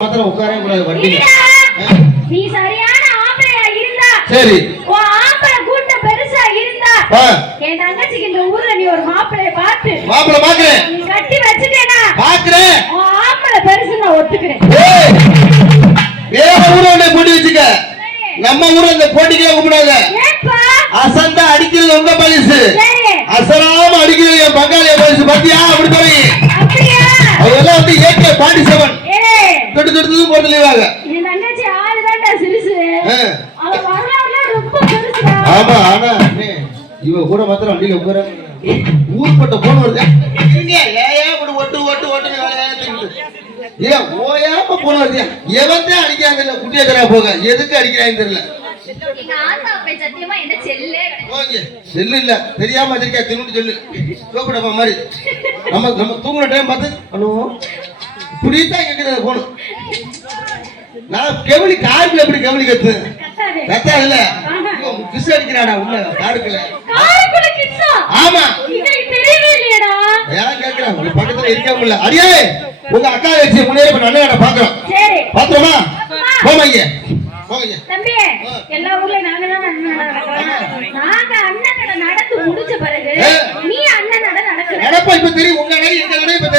மாத்திரம் உட்காரவே கூடாது வண்டி. நீ சரியான ஆம்பளையா இருந்தா சரி, உன் ஆம்பளை கூட்டம் பெருசா இருந்தா என் தங்கச்சிக்கு இந்த ஊர்ல நீ ஒரு மாப்பிளைய பார்த்து மாப்பிளை பாக்குறேன், நீ கட்டி வச்சுட்டேனா பாக்குறேன், உன் ஆம்பளை பெருசு நான் ஒத்துக்கிறேன். வேற ஊர்ல போட்டி வச்சுக்க, நம்ம ஊர்ல இந்த போட்டிக்கே கூடாது. அசந்தா அடிக்கிறது உங்க பரிசு, அசராம அடிக்கிறது என் பங்காளிய பரிசு. பத்தியா அப்படி சொல்லி அதெல்லாம் வந்து ஏகே 47 தொட்டு தொட்டு போட்டு லீவாங்க. என் தங்கச்சி ஆளுதான்டா சிறுசு, அவ வரலாறுல ரொம்ப பெருசுடா. ஆமா, ஆனா இவ கூட மாத்திரம் வண்டியில உட்கார ஊர்பட்ட போன் வருது. ஏன் இப்படி ஒட்டு ஒட்டு ஒட்டுன்னு ஏன் ஓயாம போன் வருது? எவன் தான் அடிக்கிறாங்க இல்ல குட்டியா தரா போக, எதுக்கு அடிக்கிறாங்க தெரியல. எங்க ஆத்தா அப்ப சத்தியமா என்ன செல்லே ஓகே செல்லு இல்ல தெரியாம வச்சிருக்கா, திரும்பி சொல்லு சோப்படப்பா மாதிரி. நம்ம தூங்குற டைம் பார்த்து ஹலோ இப்படித்தான் கேட்குறது போன். நான் கெவலி காருக்குள்ள எப்படி கெவலி கத்து கத்தா இல்ல கிஸ் அடிக்கிறாடா உள்ள காருக்குள்ள. ஆமா தெரியவே இல்லையடா, ஏன் கேட்கிறேன் உங்க பக்கத்துல இருக்காம இல்ல. அடியே உங்க அக்கா வச்சு முன்னேறி இப்ப நல்ல இடம் பாக்குறோம். சரி பாத்துறோமா? போமாங்க போங்க தம்பி. எல்லா ஊர்ல நாங்க தான் நாங்க அண்ணன் நடந்து முடிச்ச பிறகு நீ அண்ணன் நடக்கிற நடப்பா இப்ப தெரியும் உங்க எங்க இப்ப